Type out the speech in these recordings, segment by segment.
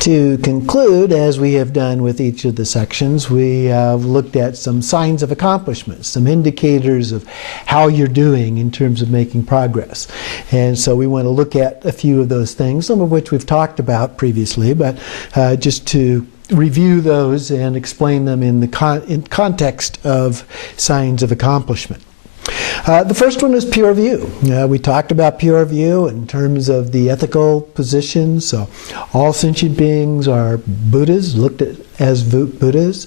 To conclude, as we have done with each of the sections, we have looked at some signs of accomplishment, some indicators of how you're doing in terms of making progress. And so we want to look at a few of those things, some of which we've talked about previously, but just to review those and explain them in the in context of signs of accomplishment. The first one is pure view. We talked about pure view in terms of the ethical position. So all sentient beings are Buddhas, looked at as Buddhas.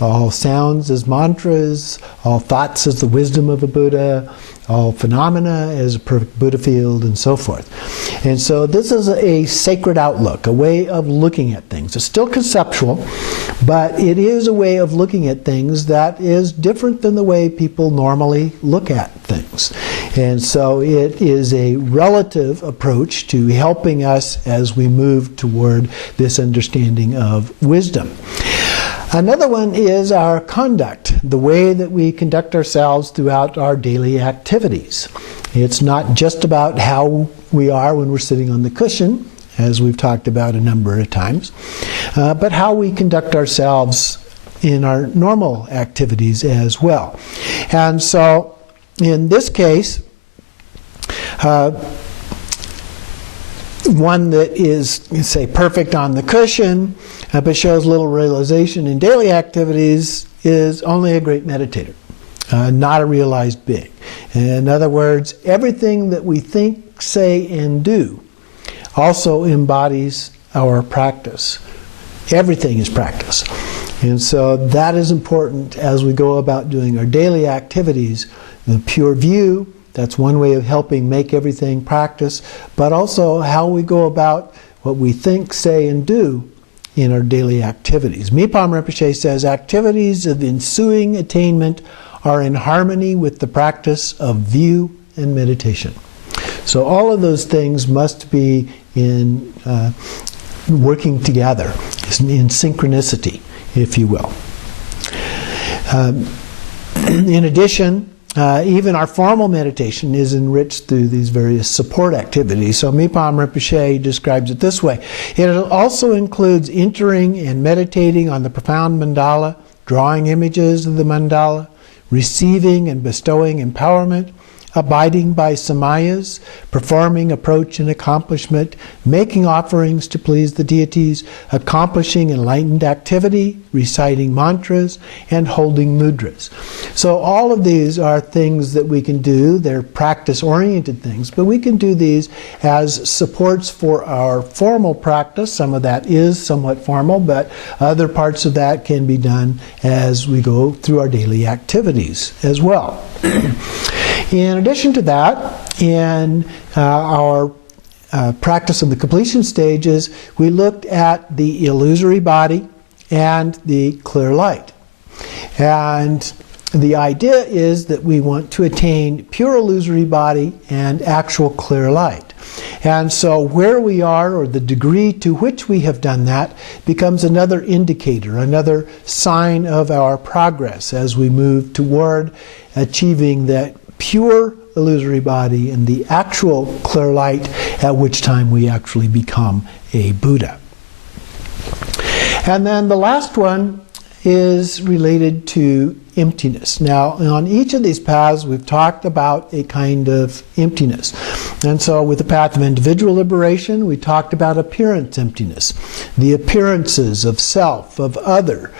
All sounds as mantras, all thoughts as the wisdom of a Buddha, all phenomena as a perfect Buddha field, and so forth. And so this is a sacred outlook, a way of looking at things. It's still conceptual, but it is a way of looking at things that is different than the way people normally look at things. And so it is a relative approach to helping us as we move toward this understanding of wisdom. Another one is our conduct, the way that we conduct ourselves throughout our daily activities. It's not just about how we are when we're sitting on the cushion, as we've talked about a number of times, but how we conduct ourselves in our normal activities as well. And so, in this case, one that is, say, perfect on the cushion, but shows little realization in daily activities is only a great meditator, not a realized being. In other words, everything that we think, say, and do also embodies our practice. Everything is practice. And so that is important as we go about doing our daily activities. The pure view, that's one way of helping make everything practice, but also how we go about what we think, say, and do in our daily activities. Mipam Rinpoche says, activities of ensuing attainment are in harmony with the practice of view and meditation. So all of those things must be in working together, in synchronicity, if you will. In addition, even our formal meditation is enriched through these various support activities. So Mipam Rinpoche describes it this way. It also includes entering and meditating on the profound mandala, drawing images of the mandala, receiving and bestowing empowerment, abiding by samayas, performing approach and accomplishment, making offerings to please the deities, accomplishing enlightened activity, reciting mantras, and holding mudras. So all of these are things that we can do. They're practice-oriented things, but we can do these as supports for our formal practice. Some of that is somewhat formal, but other parts of that can be done as we go through our daily activities as well. In addition to that, in our practice of the completion stages, we looked at the illusory body and the clear light. And the idea is that we want to attain pure illusory body and actual clear light. And so where we are, or the degree to which we have done that, becomes another indicator, another sign of our progress as we move toward achieving that pure illusory body and the actual clear light, at which time we actually become a Buddha. And then the last one is related to emptiness. Now, on each of these paths, we've talked about a kind of emptiness. And so with the path of individual liberation, we talked about appearance emptiness, the appearances of self, of other,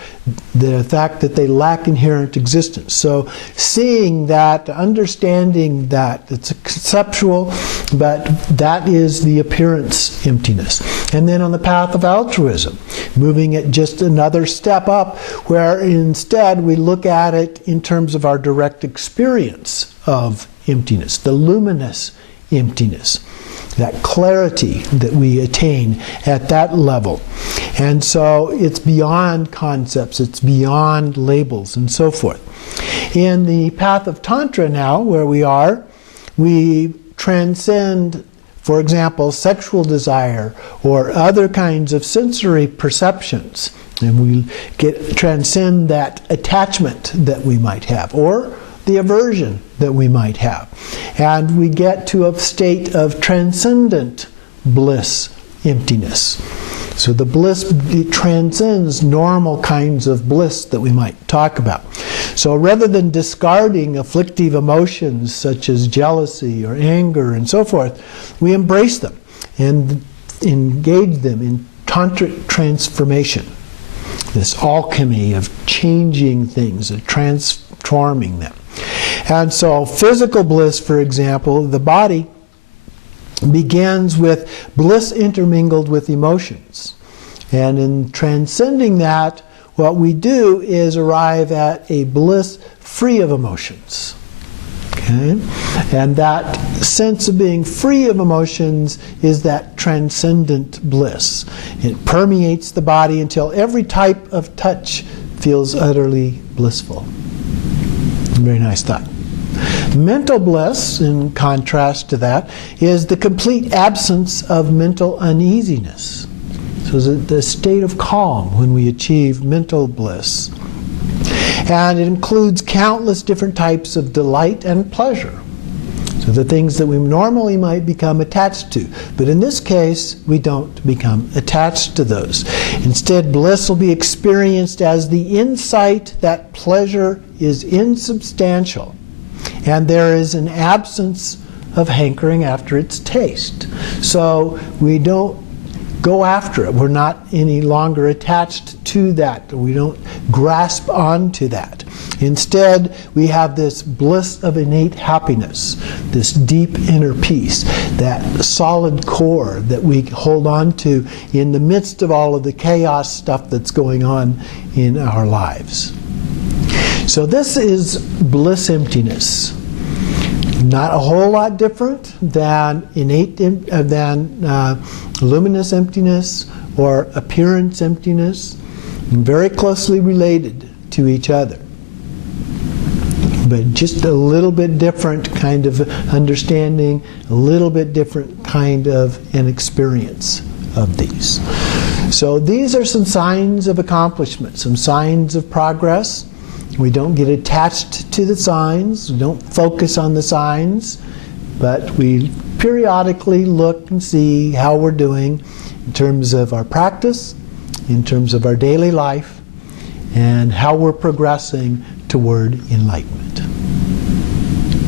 the fact that they lack inherent existence. So seeing that, understanding that, it's a conceptual, but that is the appearance emptiness. And then on the path of altruism, moving it just another step up, where instead we look at it in terms of our direct experience of emptiness, the luminous emptiness, that clarity that we attain at that level. And so it's beyond concepts, it's beyond labels, and so forth. In the Path of Tantra now, where we are, we transcend, for example, sexual desire or other kinds of sensory perceptions. And we transcend that attachment that we might have, or the aversion that we might have. And we get to a state of transcendent bliss, emptiness. So the bliss, it transcends normal kinds of bliss that we might talk about. So rather than discarding afflictive emotions such as jealousy or anger and so forth, we embrace them and engage them in tantric transformation. This alchemy of changing things, of transforming them. And so physical bliss, for example, the body begins with bliss intermingled with emotions. And in transcending that, what we do is arrive at a bliss free of emotions. Okay? And that sense of being free of emotions is that transcendent bliss. It permeates the body until every type of touch feels utterly blissful. Very nice thought. Mental bliss, in contrast to that, is the complete absence of mental uneasiness. So it's the state of calm when we achieve mental bliss. And it includes countless different types of delight and pleasure. So the things that we normally might become attached to. But in this case, we don't become attached to those. Instead, bliss will be experienced as the insight that pleasure is insubstantial. And there is an absence of hankering after its taste. So we don't go after it. We're not any longer attached to that. We don't grasp onto that. Instead, we have this bliss of innate happiness, this deep inner peace, that solid core that we hold on to in the midst of all of the chaos stuff that's going on in our lives. So this is bliss-emptiness. Not a whole lot different than luminous emptiness or appearance emptiness, very closely related to each other. But just a little bit different kind of understanding, a little bit different kind of an experience of these. So these are some signs of accomplishment, some signs of progress. We don't get attached to the signs, we don't focus on the signs, but we periodically look and see how we're doing in terms of our practice, in terms of our daily life, and how we're progressing toward enlightenment.